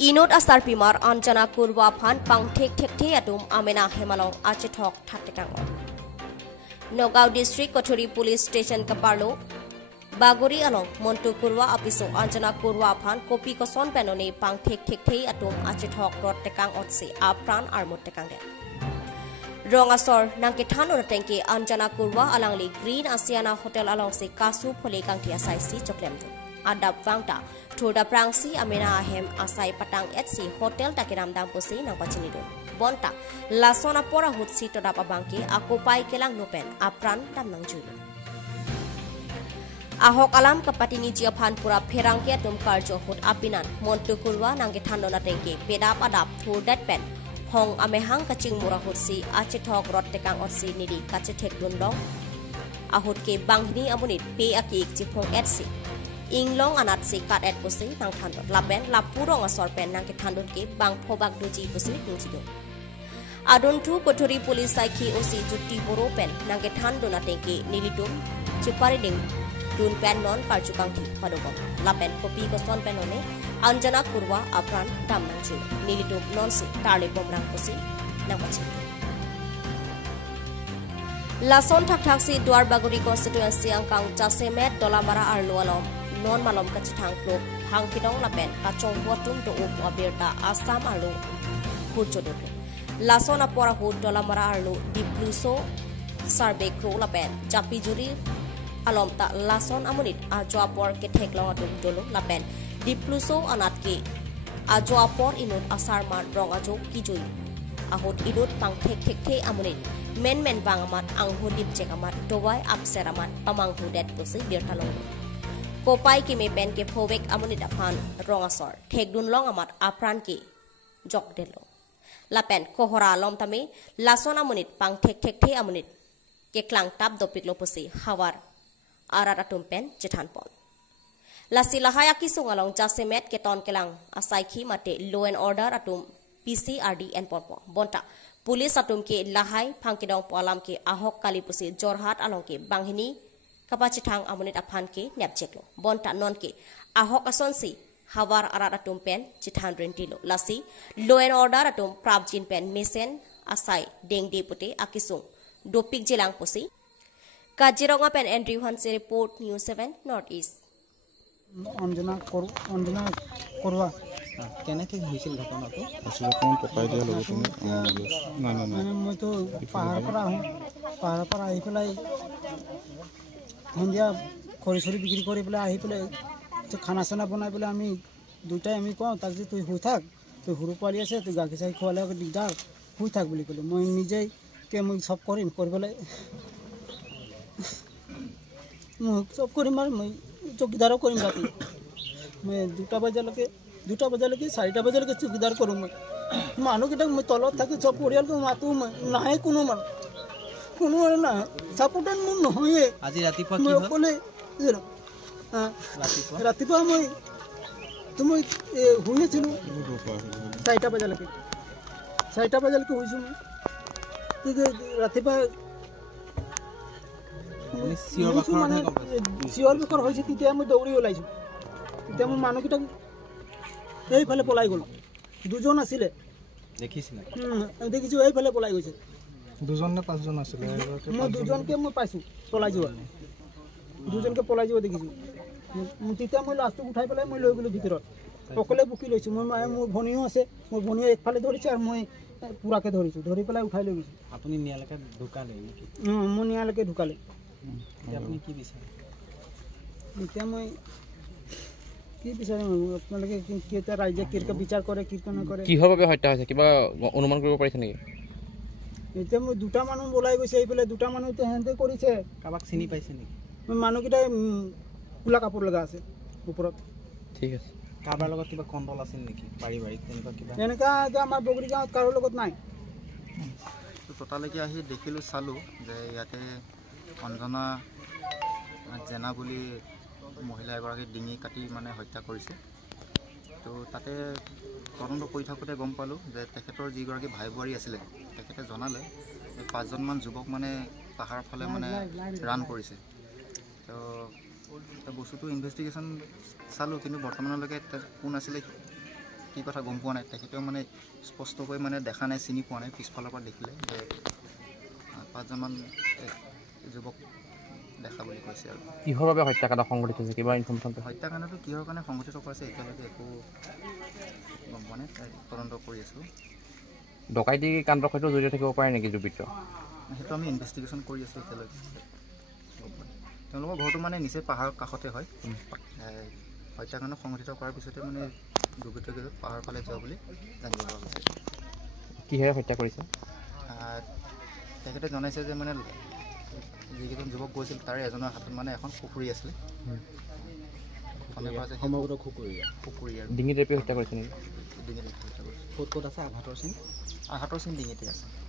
Inot asar pimar anjana kurwa phan pang thek thek the atum amena hemalong achethok thattekang Nogao district Kothuri police station kaparlo Bagori along Montu kurwa apiso anjana kurwa phan kopi koson penone pang thek thek the atum achethok rot tekang otse apran armut tekang de Rongasor nangkithan oratengke anjana kurwa alangli Green Asiana Hotel along se kasu phole kang tia sai si choklem Adap Vangta, Thoda Prangsi Amena Ahem Asai Patang Etsi Hotel Takiram Dampusi Nang Pachinido. Bonta, Lasona Pora Hutsi Todapa Banki, Akopai Kelang Nupen, Apran Dam Nang Julu. Ahok Alam Kapatini Japan Pura Perangkia Dum Karjo Hut Apinan, Montukurwa Nangitando Natengke, Pedap Adap, Thudat Pen, Hong Amehang Kaching Mura Hutsi, Achitok Rot Tekang Otsi Nidi, Kachetek Dundong, Ahut Ke Banghini Amunit, Pe Akik Jipong Etsi. Inglong anat si kat et pusi nang thandot laben lapurong asor pen nang ke thandot ke bang phobak duji pusi duji do adon thu Kothuri police sai khi osi jutti boro pen nang ke thandona te ke nilitum chipari ding dun pen non parchukang thi padobom laben kopi ko son pen one anjana kurwa apran dam nang chu nilitum non si tarle bom nang pusi nang pachi Lason thak thak si Duar Bagori constituency angkang Jasemet Dolamara Arlualom non malom kachithang pro hangkidong lapen kachong watum do up abirta Assam alu hujodo Lasona pora hu Dolamara arlu dipluso sarbe kro lapen japi juri alom ta lason amunit ajwapor ke theklong atum dolo lapen dipluso anat ke ajwapor inut asar man rong ajo kijui ahot idut pang thek thek the amunit men bang amat ang hodip chekamat dowai apseramat pamang hudet pusi birtalong Kopai ki me pen ke phowek amunit aphan rongasor thekdun long amat apran ki jok delo lapen kohora lom tame lason amunit pang thek thek the amunit ke klang tap dopik lopusi hawar arara tumpen jethan pon lasi lahaya ki sungalong Jasemet ke ton kelang asai khi mate law and order atum PCRD and porpo bonta police atum ke lahai phangkidong polam ke ahok kalipusi jorhat along ke banghini kapachithang amunit aphan ke nepjeklo bonta non ke ahok asonsi hawar arat atum pen chithan rentilo lasi law and order atum prabjin pen mesen asai dengde pute akisung dopik jelang pusi Kajironga pen Andrew Hanse report News 7 Northeast Anjana করবা কেনেকে হৈছিল ঘটনাটো আসলে কোন পকাই দিয়া লগে তুমি না মানে মই তো পাহাড় পৰা আহি পেলাই সন্ধিয়া খৰি চৰি বিক্ৰী কৰি পেলাই আহি পেলাই খানা চানা বনাই পেলাই আমি দুটাই আমি কওঁ তাক যে তুই শুই থাক তুই সৰু পোৱালি আছে তুই গাখীৰ চাখীৰ খোৱালে দিগদাৰ শুই থাক বুলি ক'লোঁ মই নিজেই মই চব কৰিম কৰি পেলাই চব কৰিম আৰু মই চকীদাৰো কৰিম ৰাতি মই 2টা বজালৈকে 4টা বজালৈকে চকীদাৰ কৰোঁ মই মানুহকেইটাক মই তলত থাকি চব পৰিয়ালটো মাতো নাহে কোনো মানুহ কোনো নাহে ছাপোৰ্টেড মোৰ নহয়ে আজি ৰাতিপুৱা কি হ'ল ৰাতিপুৱা মই শুই আছিলোঁ 4টা বজালৈকে শুইছোঁ মই ৰাতিপুৱা চিঞৰ বাখৰ হৈছে তেতিয়া মই দৌৰি ওলাইছোঁ তেতিয়া মোৰ মানুহকেইটাক এইফালে পলাই গ'ল দুজন আছিলে দেখিছোঁ এইফালে পলাই গৈছে দুজন নে পাঁচজন আছিলে মই দুজনকে মই পাইছোঁ পলাই যোৱা দেখিছোঁ তেতিয়া মই লাষ্টটো উঠাই পেলাই মই লৈ গ'লোঁ ভিতৰত অকলে বুকি লৈছোঁ মোৰ ভনীও আছে মোৰ ভনীয়ে একফালে ধৰিছে আৰু মই পুৰাকে ধৰিছোঁ ধৰি পেলাই উঠাই লৈ গৈছোঁ আপুনি নিয়ালৈকে ঢুকালে নেকি মোৰ নিয়ালৈকে ঢুকালে আপুনি কি বিচাৰে এতিয়া মই কি বিচাৰিম আপোনালোকে কেতিয়া ৰাইজে কেনেকৈ বিচাৰ কৰে কি নকৰে কিহৰ বাবে হত্যা হৈছে কিবা অনুমান কৰিব পাৰিছে নেকি এতিয়া মই 2টা মানুহ ওলাই গৈছে এইফালে 2টা মানুহ এতিয়া হেন্দে কৰিছে কাবাক চিনি পাইছে নেকি মানুহকেইটাই কোলা কাপোৰ লগা আছে ওপৰত ঠিক আছে কাৰোবাৰ লগত কিবা কণ্ট্ৰল আছিল নেকি পাৰিবাৰিক তেনেকুৱা কিবা এনেকুৱা আমাৰ বগৰী গাঁৱত কাৰো লগত নাই ততালৈকে আহি দেখিলোঁ চালোঁ যে ইয়াতে অঞ্জনা জেনা বুলি মহিলা এগৰাকী ডিঙি কাটি মানে হত্যা কৰিছে তো তাতে তদন্ত কৰি থাকোঁতে গম পালোঁ যে তেখেতৰ যিগৰাকী ভাই বোৱাৰী আছিলে তেখেতে জনালে যে 5জনমান যুৱক মানে পাহাৰৰ ফালে মানে ৰান কৰিছে তো বস্তুটো ইনভেষ্টিগেশ্যন চালোঁ কিন্তু বৰ্তমানলৈকে কোন আছিলে কি কথা গম পোৱা নাই তেখেতেও মানে স্পষ্টকৈ মানে দেখা নাই চিনি পোৱা নাই পিছফালৰ পৰা দেখিলে যে 5জনমান যুৱক দেখা বুলি কৈছে আৰু কিহৰ বাবে হত্যাকাণ্ড সংঘটিত হৈছে কিবা ইনফৰ্মেশ্যন হত্যাকাণ্ডটো কিহৰ কাৰণে সংঘটিত কৰিছে এতিয়ালৈকে একো গম পোৱা নাই তদন্ত কৰি আছোঁ ডকাইতি কাণ্ডৰ সৈতে জড়িত থাকিব পাৰে নেকি দুৰ্বৃত্ত সেইটো আমি ইনভেষ্টিগেশ্যন কৰি আছোঁ এতিয়ালৈকে তেওঁলোকৰ ঘৰটো মানে নিচে পাহাৰৰ কাষতে হয় হত্যাকাণ্ড সংঘটিত কৰাৰ পিছতে মানে দুৰ্বৃত্তকেইজন পাহাৰৰ ফালে যোৱা বুলি জানিব পৰা গৈছে কিহেৰে হত্যা কৰিছে তেখেতে জনাইছে যে মানে যিকেইজন যুৱক গৈছিল তাৰে এজনৰ হাতত মানে এখন পুখুৰী আছিলে সমগ্ৰ পুখুৰী আৰু ডিঙিত ৰেপি হত্যা কৰিছে নেকি ডিঙিত হত্যা কৰিছে ক'ত ক'ত আছে আঘাতৰ চিন ডিঙিতে আছে